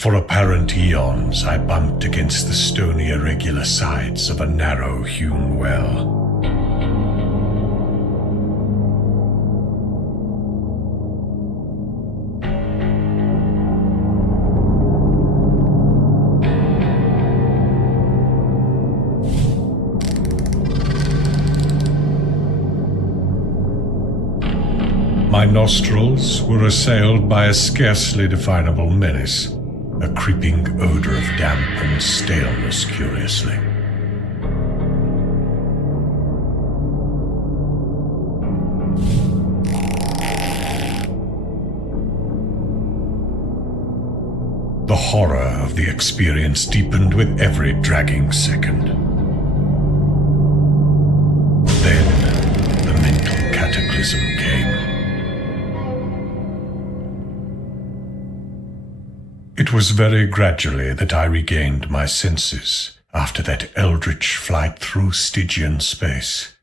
For apparent eons, I bumped against the stony irregular sides of a narrow-hewn well. My nostrils were assailed by a scarcely definable menace, a creeping odor of damp and staleness, curiously. The horror of the experience deepened with every dragging second. Then, the mental cataclysm came. It was very gradually that I regained my senses after that eldritch flight through Stygian space.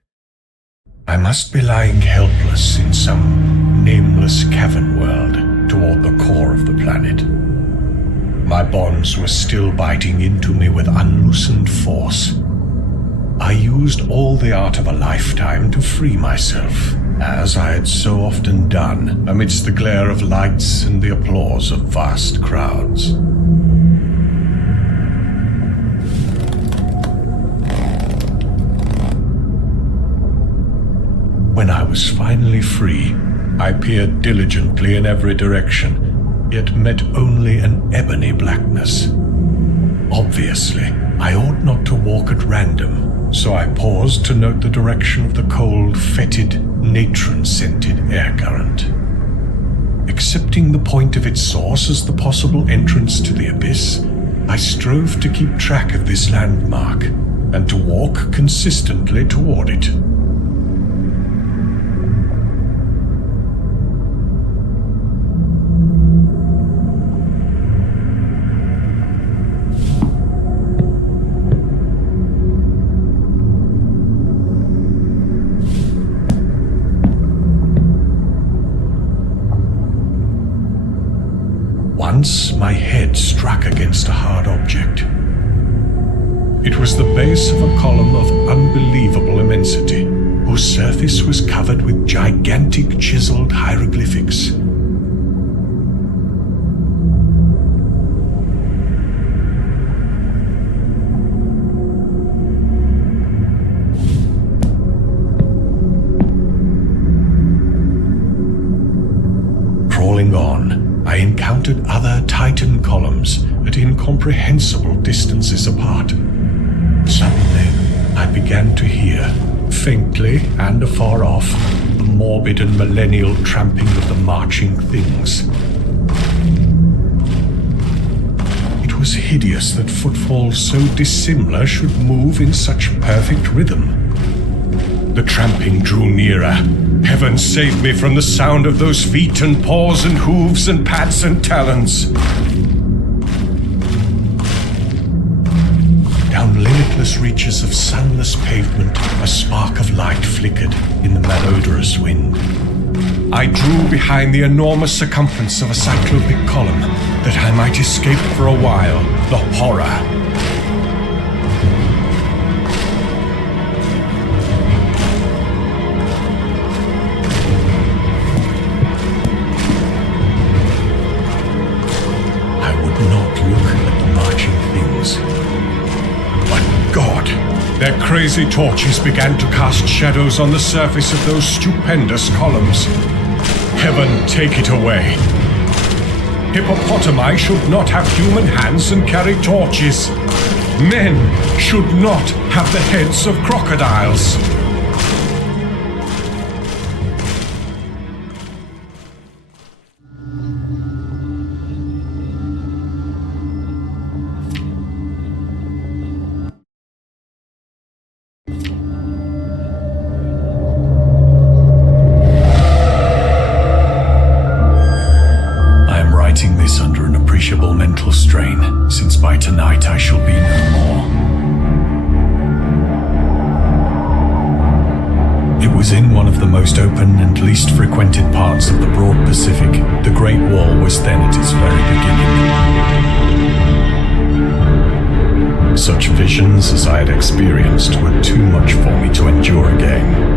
I must be lying helpless in some nameless cavern world toward the core of the planet. My bonds were still biting into me with unloosened force. I used all the art of a lifetime to free myself, as I had so often done amidst the glare of lights and the applause of vast crowds. When I was finally free, I peered diligently in every direction, yet met only an ebony blackness. Obviously, I ought not to walk at random, so I paused to note the direction of the cold, fetid, natron-scented air current. Accepting the point of its source as the possible entrance to the abyss, I strove to keep track of this landmark and to walk consistently toward it. Once my head struck against a hard object. It was the base of a column of unbelievable immensity, whose surface was covered with gigantic chiseled hieroglyphics. Crawling on, I encountered other Titan columns at incomprehensible distances apart. Suddenly, I began to hear, faintly and afar off, the morbid and millennial tramping of the marching things. It was hideous that footfalls so dissimilar should move in such perfect rhythm. The tramping drew nearer. Heaven save me from the sound of those feet and paws and hooves and pads and talons. Down limitless reaches of sunless pavement, a spark of light flickered in the malodorous wind. I drew behind the enormous circumference of a cyclopic column that I might escape for a while the horror. Their crazy torches began to cast shadows on the surface of those stupendous columns. Heaven take it away. Hippopotami should not have human hands and carry torches. Men should not have the heads of crocodiles. Mental strain, since by tonight I shall be no more. It was in one of the most open and least frequented parts of the broad Pacific. The Great Wall was then at its very beginning. Such visions as I had experienced were too much for me to endure again.